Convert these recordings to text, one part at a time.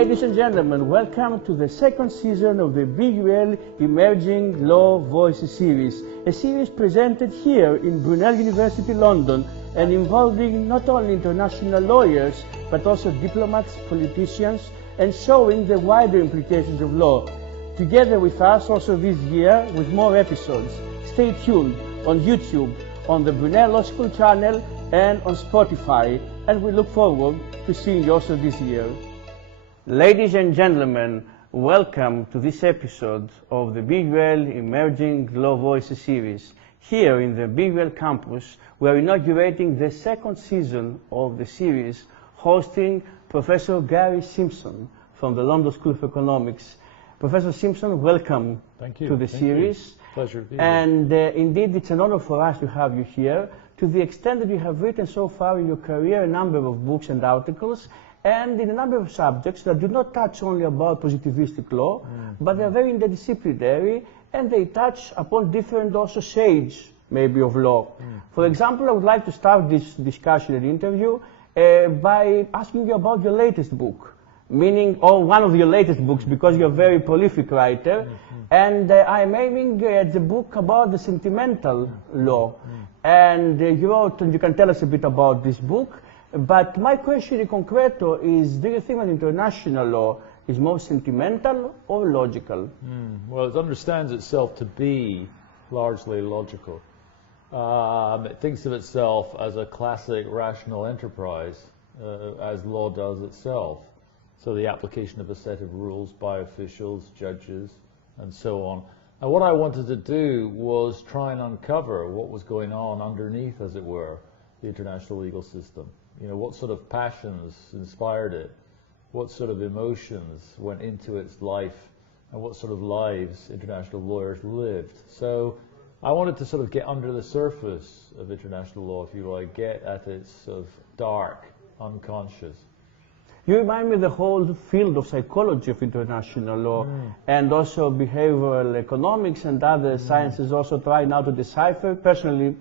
Ladies and gentlemen, welcome to the second season of the BUL Emerging Law Voices series, a series presented here in Brunel University London and involving not only international lawyers but also diplomats, politicians, and showing the wider implications of law. Together with us also this year with more episodes. Stay tuned on YouTube, on the Brunel Law School channel and on Spotify, and we look forward to seeing you also this year. Ladies and gentlemen, welcome to this episode of the BUL Emerging Law Voices series. Here in the BUL campus, we are inaugurating the second season of the series, hosting Professor Gerry Simpson from the London School of Economics. Professor Simpson, welcome to the series. Pleasure to be here. And indeed, it's an honor for us to have you here, to the extent that you have written so far in your career a number of books and articles, and in a number of subjects that do not touch only about positivistic law, but they're very interdisciplinary, and they touch upon different also shades, maybe, of law. For example, I would like to start this discussion and interview by asking you about your latest book, meaning, or one of your latest books, because you're a very prolific writer, and I'm aiming at the book about the sentimental law. And you wrote, and you can tell us a bit about this book. But my question in concreto is, do you think that international law is more sentimental or logical? Well, it understands itself to be largely logical. It thinks of itself as a classic rational enterprise, as law does itself. So the application of a set of rules by officials, judges, and so on. And what I wanted to do was try and uncover what was going on underneath, as it were, the international legal system. You know, what sort of passions inspired it, what sort of emotions went into its life, and what sort of lives international lawyers lived. So I wanted to sort of get under the surface of international law, if you like, get at its sort of dark, unconscious. You remind me of the whole field of psychology of international law, and also behavioral economics and other sciences also try now to decipher. Personally,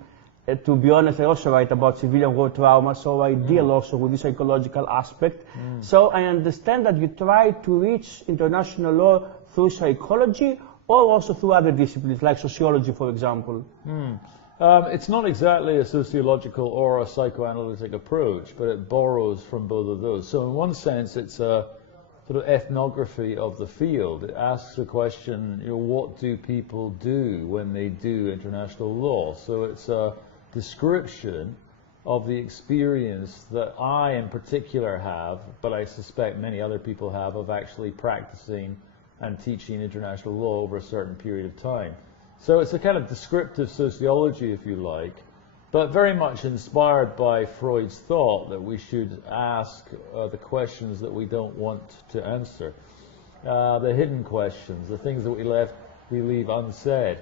to be honest, I also write about civilian war trauma, so I deal also with the psychological aspect. So I understand that you try to reach international law through psychology or also through other disciplines, like sociology, for example. It's not exactly a sociological or a psychoanalytic approach, but it borrows from both of those. So in one sense, it's a sort of ethnography of the field. It asks the question, you know, what do people do when they do international law? So it's a description of the experience that I in particular have, but I suspect many other people have, of actually practicing and teaching international law over a certain period of time. So it's a kind of descriptive sociology, if you like, but very much inspired by Freud's thought that we should ask the questions that we don't want to answer, the hidden questions, the things that we leave unsaid.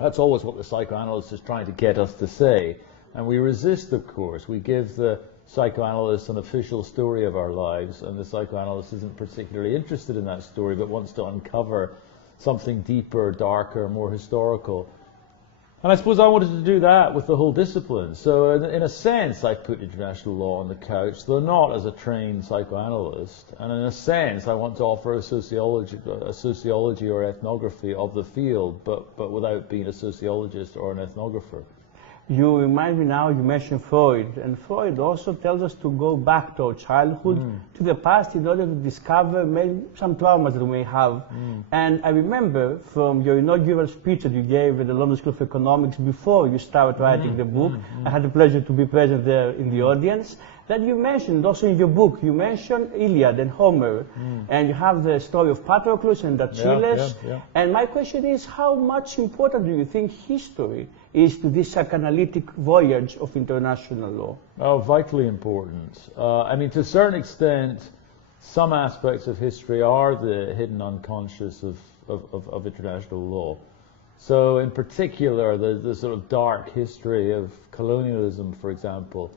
That's always what the psychoanalyst is trying to get us to say. And we resist, of course. We give the psychoanalyst an official story of our lives, and the psychoanalyst isn't particularly interested in that story, but wants to uncover something deeper, darker, more historical. And I suppose I wanted to do that with the whole discipline. So in a sense, I put international law on the couch, though not as a trained psychoanalyst. And in a sense, I want to offer a sociology or ethnography of the field, but without being a sociologist or an ethnographer. You remind me now, you mentioned Freud, and Freud also tells us to go back to our childhood, to the past, in order to discover maybe some traumas that we may have. And I remember from your inaugural speech that you gave at the London School of Economics before you started writing the book, I had the pleasure to be present there in the audience, that you mentioned also in your book, you mentioned Iliad and Homer, and you have the story of Patroclus and Achilles. And my question is, how much important do you think history is to this psychoanalytic voyage of international law? Oh, vitally important. I mean, to a certain extent, some aspects of history are the hidden unconscious of international law. So in particular, the sort of dark history of colonialism, for example,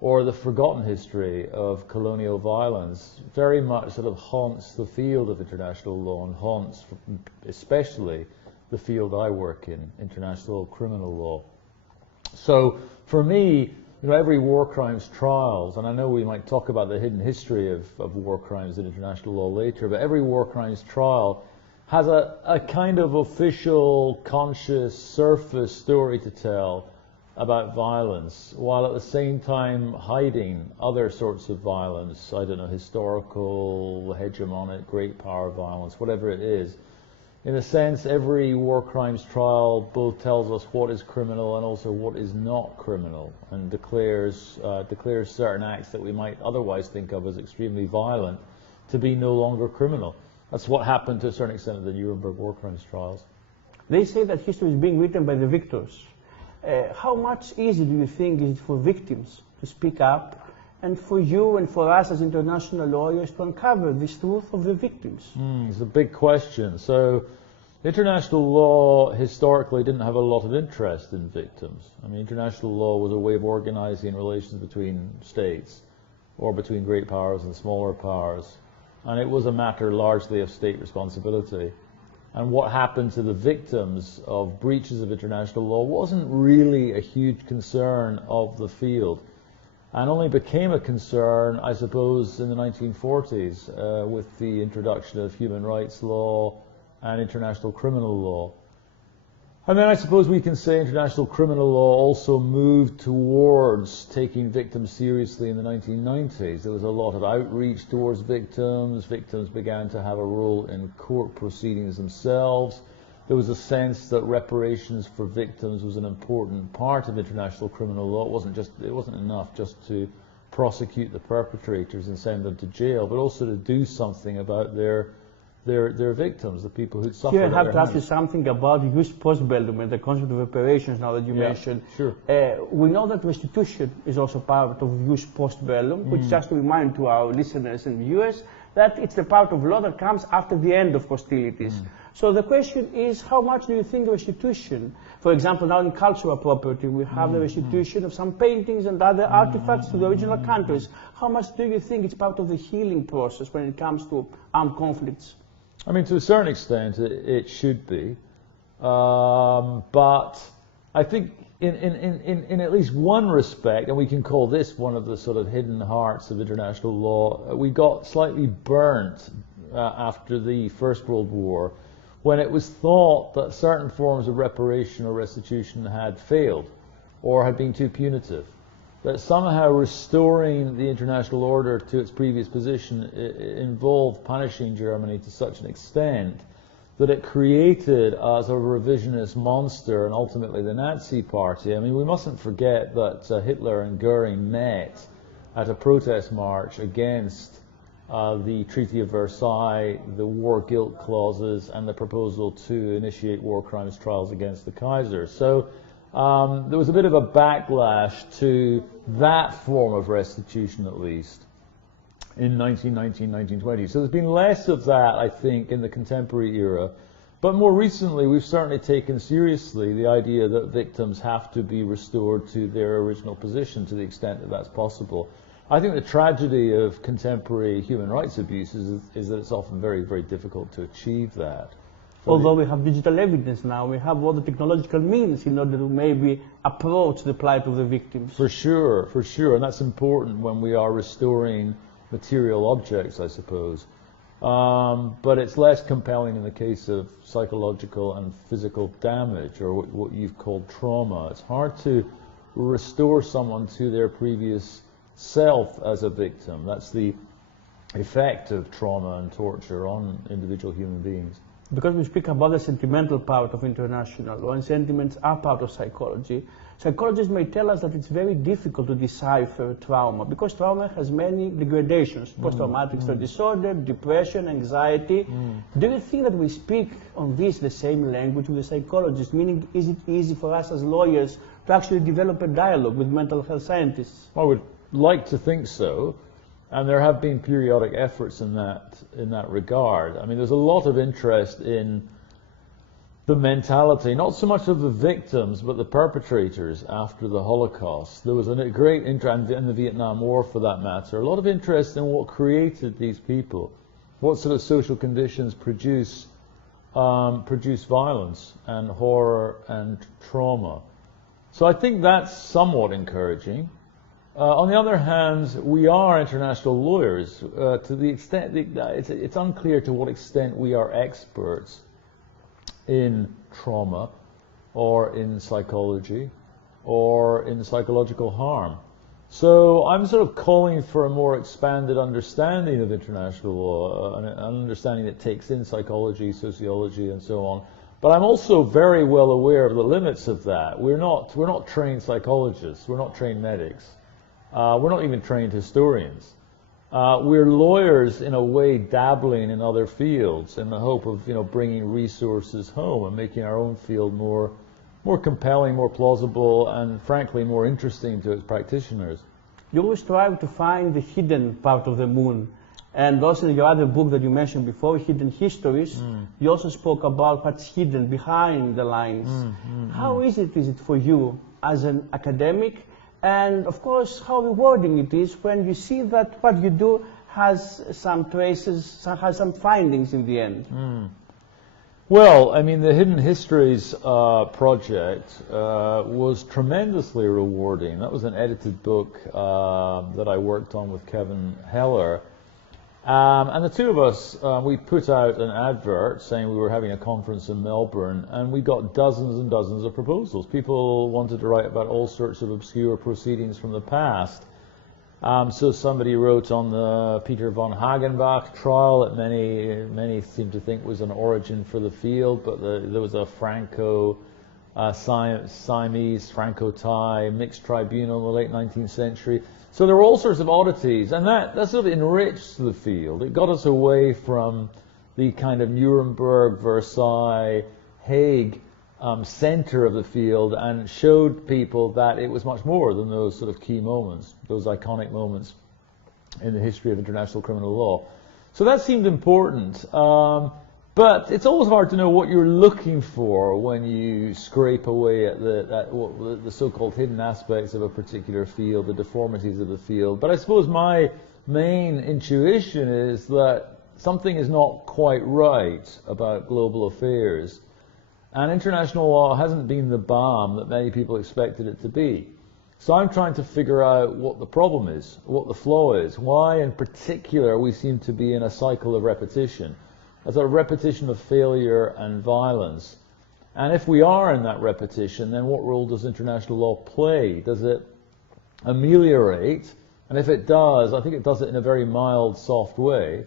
or the forgotten history of colonial violence, very much sort of haunts the field of international law and haunts especially the field I work in, international criminal law. So for me, you know, every war crimes trials, and I know we might talk about the hidden history of war crimes in international law later, but every war crimes trial has a kind of official, conscious, surface story to tell about violence, while at the same time hiding other sorts of violence, I don't know, historical, hegemonic, great power violence, whatever it is. In a sense, every war crimes trial both tells us what is criminal and also what is not criminal, and declares certain acts that we might otherwise think of as extremely violent to be no longer criminal. That's what happened to a certain extent in the Nuremberg war crimes trials. They say that history is being written by the victors. How much easier do you think is it for victims to speak up, and for you and for us as international lawyers to uncover this truth of the victims? It's a big question. So international law historically didn't have a lot of interest in victims. I mean, international law was a way of organizing relations between states or between great powers and smaller powers, and it was a matter largely of state responsibility. And what happened to the victims of breaches of international law wasn't really a huge concern of the field, and only became a concern, I suppose, in the 1940s with the introduction of human rights law and international criminal law. And then I suppose we can say international criminal law also moved towards taking victims seriously in the 1990s. There was a lot of outreach towards victims. Victims began to have a role in court proceedings themselves. There was a sense that reparations for victims was an important part of international criminal law. It wasn't enough just to prosecute the perpetrators and send them to jail, but also to do something about their victims, the people who'd suffered. Here I have to ask you something about jus post bellum and the concept of reparations now that you mentioned. Sure. We know that restitution is also part of jus post bellum, which just to remind to our listeners and viewers that it's the part of law that comes after the end of hostilities. So the question is, how much do you think restitution, for example, now in cultural property, we have the restitution of some paintings and other artifacts to the original countries. How much do you think it's part of the healing process when it comes to armed conflicts? I mean, to a certain extent, it should be. But I think in at least one respect, and we can call this one of the sort of hidden hearts of international law, we got slightly burnt after the First World War, when it was thought that certain forms of reparation or restitution had failed or had been too punitive. That somehow restoring the international order to its previous position involved punishing Germany to such an extent that it created as a revisionist monster and ultimately the Nazi Party. I mean, we mustn't forget that Hitler and Goering met at a protest march against the Treaty of Versailles, the war guilt clauses, and the proposal to initiate war crimes trials against the Kaiser. So there was a bit of a backlash to that form of restitution, at least, in 1919, 1920. So there's been less of that, I think, in the contemporary era. But more recently, we've certainly taken seriously the idea that victims have to be restored to their original position to the extent that that's possible. I think the tragedy of contemporary human rights abuses is that it's often very, very difficult to achieve that. Although we have digital evidence now, we have all the technological means in order to maybe approach the plight of the victims. For sure, and that's important when we are restoring material objects, I suppose. But it's less compelling in the case of psychological and physical damage, or what you've called trauma. It's hard to restore someone to their previous self as a victim. That's the effect of trauma and torture on individual human beings. Because we speak about the sentimental part of international law, and sentiments are part of psychology, psychologists may tell us that it's very difficult to decipher trauma, because trauma has many degradations: post-traumatic stress disorder, depression, anxiety. Do you think that we speak on this the same language with the psychologists? Meaning, is it easy for us as lawyers to actually develop a dialogue with mental health scientists? I would like to think so. And there have been periodic efforts in that regard. I mean, there's a lot of interest in the mentality, not so much of the victims, but the perpetrators after the Holocaust. There was a great interest in the Vietnam War, for that matter. A lot of interest in what created these people, what sort of social conditions produce violence and horror and trauma. So I think that's somewhat encouraging. On the other hand, we are international lawyers to the extent that it's unclear to what extent we are experts in trauma or in psychology or in psychological harm. So I'm sort of calling for a more expanded understanding of international law, an understanding that takes in psychology, sociology, and so on. But I'm also very well aware of the limits of that. We're not trained psychologists. We're not trained medics. We're not even trained historians. We're lawyers in a way dabbling in other fields in the hope of bringing resources home and making our own field more compelling, more plausible, and frankly more interesting to its practitioners. You always strive to find the hidden part of the moon. And also in your other book that you mentioned before, Hidden Histories, you also spoke about what's hidden behind the lines. How easy is it for you as an academic? And of course, how rewarding it is when you see that what you do has some traces, has some findings in the end. Well, I mean, the Hidden Histories project was tremendously rewarding. That was an edited book that I worked on with Kevin Heller. And the two of us, we put out an advert saying we were having a conference in Melbourne, and we got dozens and dozens of proposals. People wanted to write about all sorts of obscure proceedings from the past. So somebody wrote on the Peter von Hagenbach trial that many seem to think was an origin for the field, but there was a Siamese, Franco-Thai mixed tribunal in the late 19th century. So there were all sorts of oddities, and that sort of enriched the field. It got us away from the kind of Nuremberg, Versailles, Hague center of the field and showed people that it was much more than those sort of key moments, those iconic moments in the history of international criminal law. So that seemed important. But it's always hard to know what you're looking for when you scrape away at the so-called hidden aspects of a particular field, the deformities of the field. But I suppose my main intuition is that something is not quite right about global affairs. And international law hasn't been the balm that many people expected it to be. So I'm trying to figure out what the problem is, what the flaw is, why in particular we seem to be in a cycle of repetition. As a repetition of failure and violence. And if we are in that repetition, then what role does international law play? Does it ameliorate? And if it does, I think it does it in a very mild, soft way.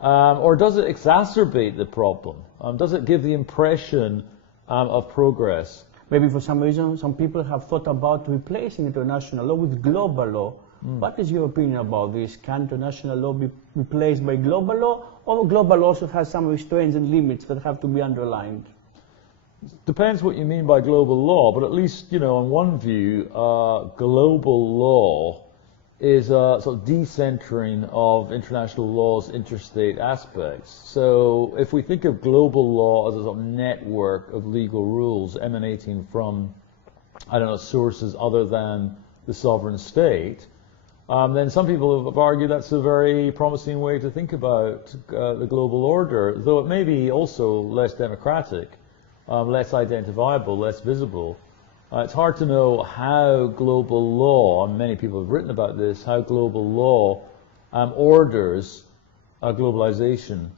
Or does it exacerbate the problem? Does it give the impression of progress? Maybe for some reason, some people have thought about replacing international law with global law. What is your opinion about this? Can international law be replaced by global law, or global law also has some restraints and limits that have to be underlined? Depends what you mean by global law, but at least, on one view, global law is a sort of decentering of international law's interstate aspects. So if we think of global law as a sort of network of legal rules emanating from, sources other than the sovereign state, then some people have argued that's a very promising way to think about the global order, though it may be also less democratic, less identifiable, less visible. It's hard to know how global law, and many people have written about this, how global law orders globalization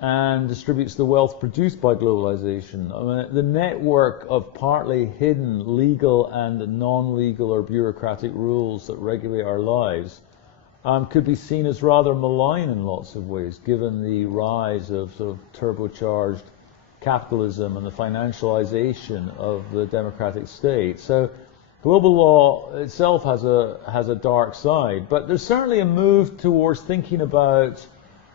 and distributes the wealth produced by globalization. I mean, the network of partly hidden legal and non-legal or bureaucratic rules that regulate our lives could be seen as rather malign in lots of ways, given the rise of sort of turbocharged capitalism and the financialization of the democratic state. So global law itself has a dark side, but there's certainly a move towards thinking about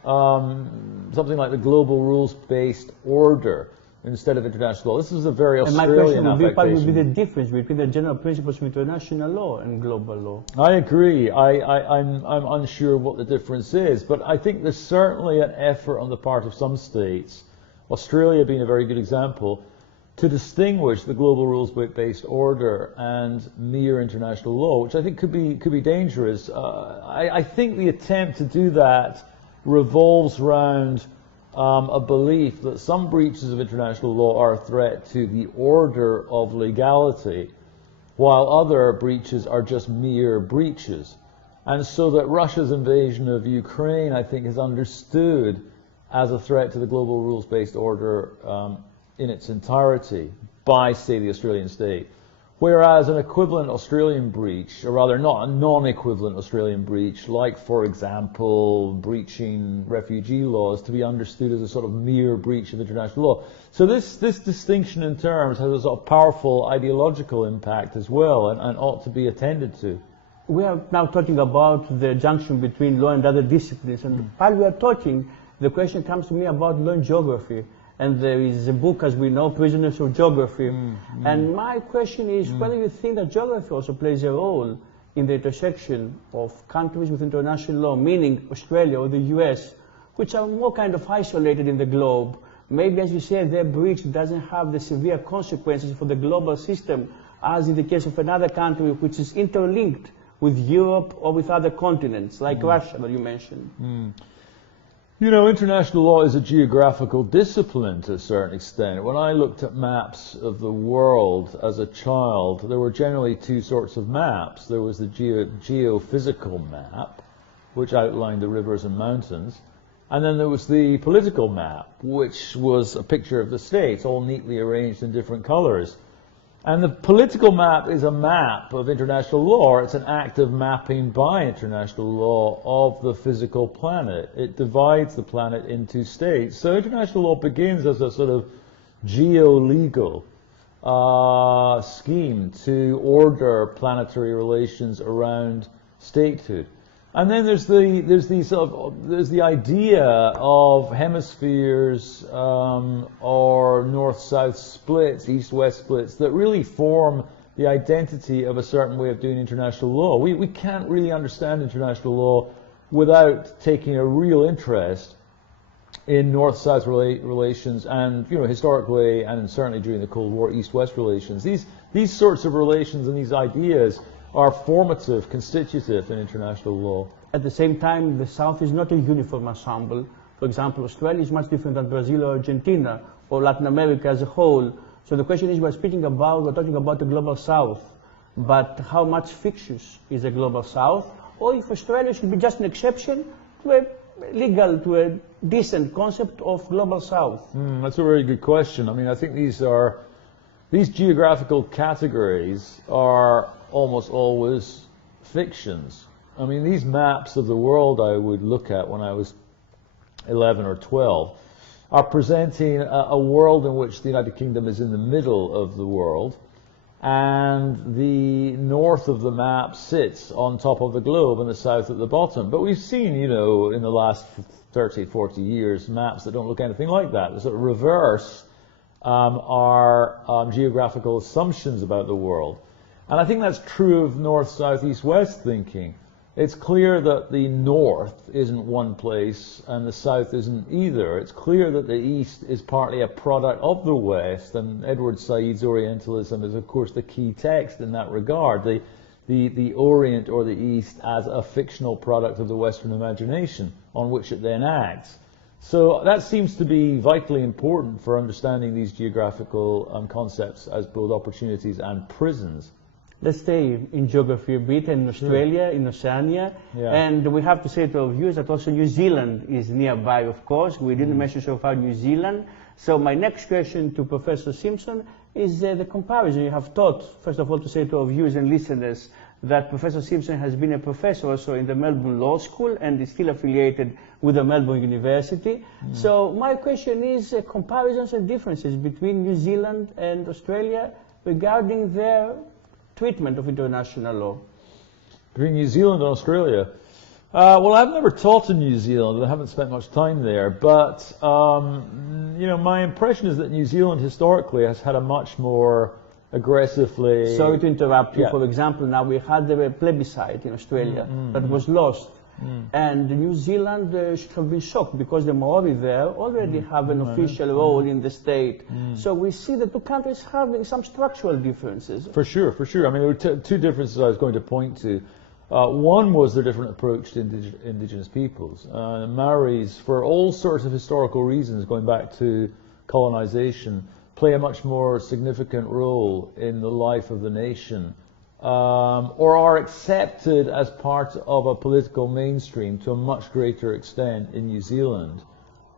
something like the global rules-based order instead of international law. This is a very Australian affectation. What would be the difference between the general principles of international law and global law? I agree. I'm unsure what the difference is, but I think there's certainly an effort on the part of some states, Australia being a very good example, to distinguish the global rules-based order and mere international law, which I think could be dangerous. I think the attempt to do that revolves around a belief that some breaches of international law are a threat to the order of legality, while other breaches are just mere breaches. And so that Russia's invasion of Ukraine, I think, is understood as a threat to the global rules-based order in its entirety by, say, the Australian state. Whereas an equivalent Australian breach, or rather not a non-equivalent Australian breach, like, for example, breaching refugee laws, to be understood as a sort of mere breach of international law. So this distinction in terms has a sort of powerful ideological impact as well, and ought to be attended to. We are now talking about the junction between law and other disciplines, and while we are talking, the question comes to me about law and geography. And there is a book, as we know, Prisoners of Geography. And my question is whether you think that geography also plays a role in the intersection of countries with international law, meaning Australia or the US, which are more kind of isolated in the globe. Maybe, as you say, their breach doesn't have the severe consequences for the global system, as in the case of another country which is interlinked with Europe or with other continents, like Russia that you mentioned. You know, international law is a geographical discipline to a certain extent. When I looked at maps of the world as a child, there were generally two sorts of maps. There was the geophysical map, which outlined the rivers and mountains, and then there was the political map, which was a picture of the states, all neatly arranged in different colors. And the political map is a map of international law. It's an act of mapping by international law of the physical planet. It divides the planet into states. So international law begins as a sort of geo-legal scheme to order planetary relations around statehood. And then there's the idea of hemispheres or north-south splits, east-west splits that really form the identity of a certain way of doing international law. We can't really understand international law without taking a real interest in north-south relations, and historically, and certainly during the Cold War, east-west relations. These sorts of relations and these ideas are formative, constitutive in international law. At the same time, the South is not a uniform ensemble. For example, Australia is much different than Brazil or Argentina, or Latin America as a whole. So the question is, we're talking about the global South, but how much fictitious is the global South? Or if Australia should be just an exception to a decent concept of global South? That's a very good question. I mean, I think these geographical categories are almost always fictions. I mean, these maps of the world I would look at when I was 11 or 12 are presenting a world in which the United Kingdom is in the middle of the world, and the north of the map sits on top of the globe and the south at the bottom. But we've seen, in the last 30, 40 years, maps that don't look anything like that. They sort of reverse our geographical assumptions about the world. And I think that's true of north, south, east, west thinking. It's clear that the north isn't one place and the south isn't either. It's clear that the east is partly a product of the west, and Edward Said's Orientalism is, of course, the key text in that regard. The Orient or the East as a fictional product of the Western imagination on which it then acts. So that seems to be vitally important for understanding these geographical concepts as both opportunities and prisons. Let's stay in geography a bit, in Australia, in Oceania, and we have to say to our viewers that also New Zealand is nearby, of course. We didn't mention so far New Zealand. So my next question to Professor Simpson is the comparison you have taught. First of all, to say to our viewers and listeners that Professor Simpson has been a professor also in the Melbourne Law School and is still affiliated with the Melbourne University. So my question is comparisons and differences between New Zealand and Australia regarding their treatment of international law. Between New Zealand and Australia? Well, I've never taught in New Zealand. I haven't spent much time there. But, my impression is that New Zealand historically has had a much more aggressively... Sorry to interrupt you. For example, now we had the plebiscite in Australia that was lost. And New Zealand should have been shocked because the Maori there already have an official role in the state. So we see the two countries having some structural differences. For sure. I mean, there were two differences I was going to point to. One was their different approach to indigenous peoples. Maoris, for all sorts of historical reasons, going back to colonization, play a much more significant role in the life of the nation or are accepted as part of a political mainstream to a much greater extent in New Zealand.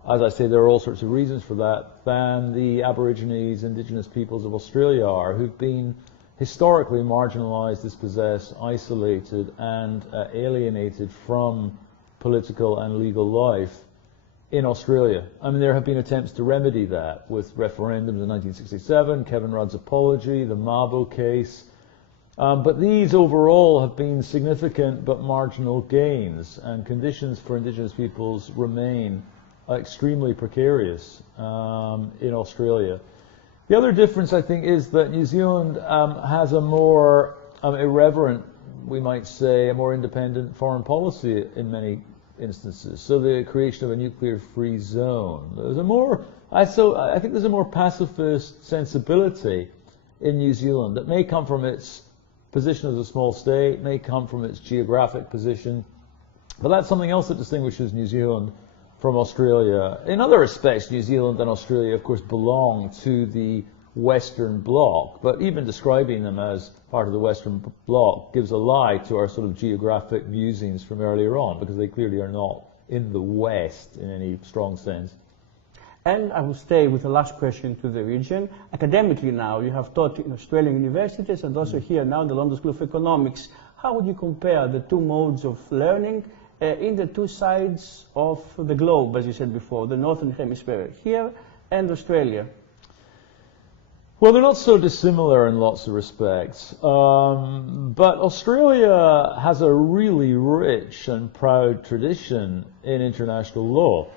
As I say, there are all sorts of reasons for that, than the Aborigines, indigenous peoples of Australia are, who've been historically marginalised, dispossessed, isolated, and alienated from political and legal life in Australia. I mean, there have been attempts to remedy that with referendums in 1967, Kevin Rudd's apology, the Mabo case, but these overall have been significant but marginal gains, and conditions for indigenous peoples remain extremely precarious in Australia. The other difference, I think, is that New Zealand has a more irreverent, we might say, a more independent foreign policy in many instances. So the creation of a nuclear-free zone. There's a more, I think there's a more pacifist sensibility in New Zealand that may come from its position as a small state, may come from its geographic position, but that's something else that distinguishes New Zealand from Australia. In other respects, New Zealand and Australia, of course, belong to the Western Bloc, but even describing them as part of the Western Bloc gives a lie to our sort of geographic musings from earlier on, because they clearly are not in the West in any strong sense. And I will stay with the last question to the region. Academically now, you have taught in Australian universities and also here now in the London School of Economics. How would you compare the two modes of learning in the two sides of the globe, as you said before, the Northern Hemisphere, here and Australia? Well, they're not so dissimilar in lots of respects, but Australia has a really rich and proud tradition in international law.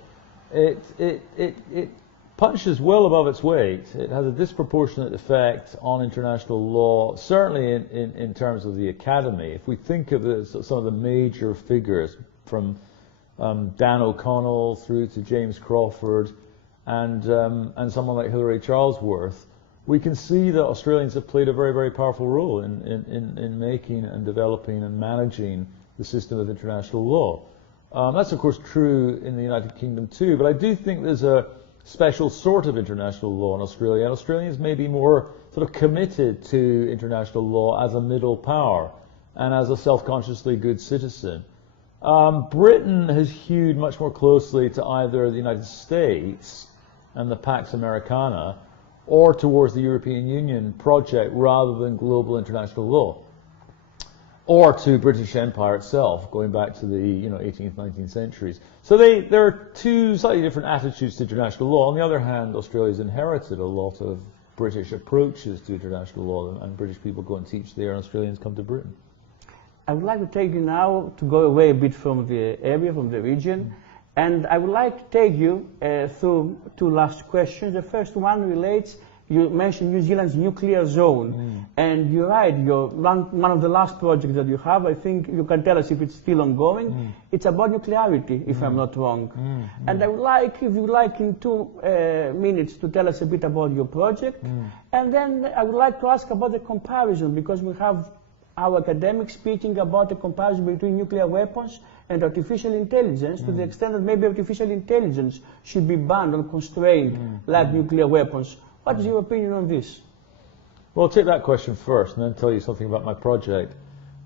It punches well above its weight. It has a disproportionate effect on international law, certainly in terms of the academy. If we think of some of the major figures from Dan O'Connell through to James Crawford and someone like Hilary Charlesworth, we can see that Australians have played a very, very powerful role in making and developing and managing the system of international law. That's of course true in the United Kingdom too, but I do think there's a special sort of international law in Australia, and Australians may be more sort of committed to international law as a middle power and as a self-consciously good citizen. Britain has hewed much more closely to either the United States and the Pax Americana or towards the European Union project rather than global international law, or to British Empire itself, going back to the 18th, 19th centuries. So there are two slightly different attitudes to international law. On the other hand, Australia's inherited a lot of British approaches to international law, and British people go and teach there, and Australians come to Britain. I would like to take you now to go away a bit from the area, from the region, and I would like to take you through two last questions. The first one relates, you mentioned New Zealand's nuclear zone, and you're right, one of the last projects that you have, I think you can tell us if it's still ongoing, it's about nuclearity, if I'm not wrong. And I would like, if you would like in 2 minutes to tell us a bit about your project, and then I would like to ask about the comparison, because we have our academics speaking about the comparison between nuclear weapons and artificial intelligence, to the extent that maybe artificial intelligence should be banned or constrained like nuclear weapons. What is your opinion on this? Well, I'll take that question first and then tell you something about my project.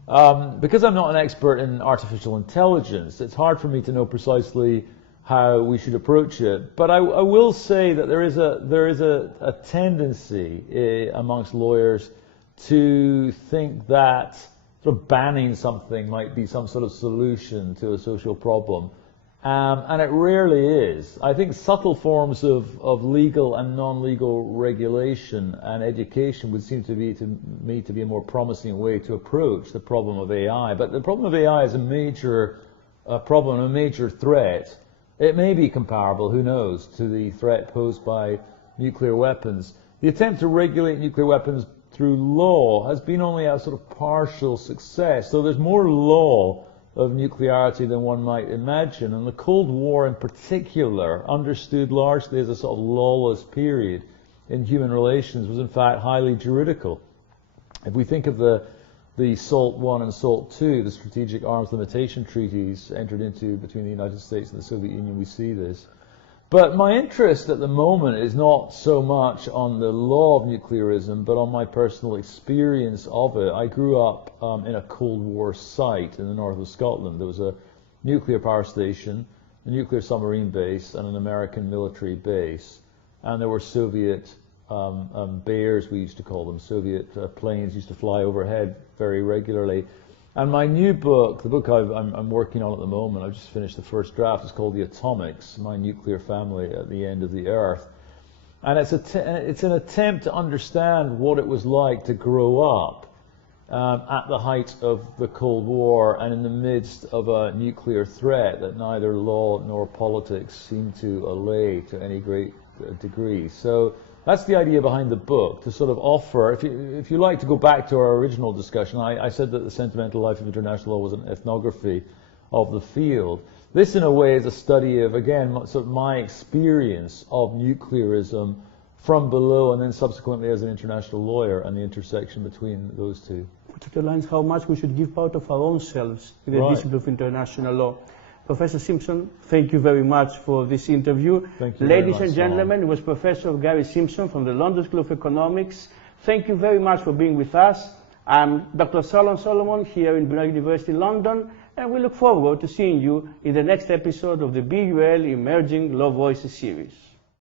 Because I'm not an expert in artificial intelligence, it's hard for me to know precisely how we should approach it. But I will say that there is a tendency amongst lawyers to think that sort of banning something might be some sort of solution to a social problem. And it rarely is. I think subtle forms of legal and non-legal regulation and education would seem to me to be a more promising way to approach the problem of AI. But the problem of AI is a major problem, a major threat. It may be comparable, who knows, to the threat posed by nuclear weapons. The attempt to regulate nuclear weapons through law has been only a sort of partial success. So there's more law of nuclearity than one might imagine, and the Cold War in particular, understood largely as a sort of lawless period in human relations, was in fact highly juridical. If we think of the SALT I and SALT II, the strategic arms limitation treaties entered into between the United States and the Soviet Union, we see this. But my interest at the moment is not so much on the law of nuclearism, but on my personal experience of it. I grew up in a Cold War site in the north of Scotland. There was a nuclear power station, a nuclear submarine base, and an American military base. And there were Soviet bears, we used to call them. Soviet planes used to fly overhead very regularly. And my new book, the book I'm working on at the moment, I've just finished the first draft, it's called The Atomics, My Nuclear Family at the End of the Earth. And it's an attempt to understand what it was like to grow up at the height of the Cold War and in the midst of a nuclear threat that neither law nor politics seemed to allay to any great degree. So that's the idea behind the book, to sort of offer, if you like to go back to our original discussion, I said that the sentimental life of international law was an ethnography of the field. This, in a way, is a study of, again, sort of my experience of nuclearism from below and then subsequently as an international lawyer and the intersection between those two. Which underlines how much we should give part of our own selves in the discipline of international law. Professor Simpson, thank you very much for this interview. Thank you. Ladies and gentlemen, it was Professor Gerry Simpson from the London School of Economics. Thank you very much for being with us. I'm Dr. Solon Solomon here in Brunel University London, and we look forward to seeing you in the next episode of the BUL Emerging Law Voices series.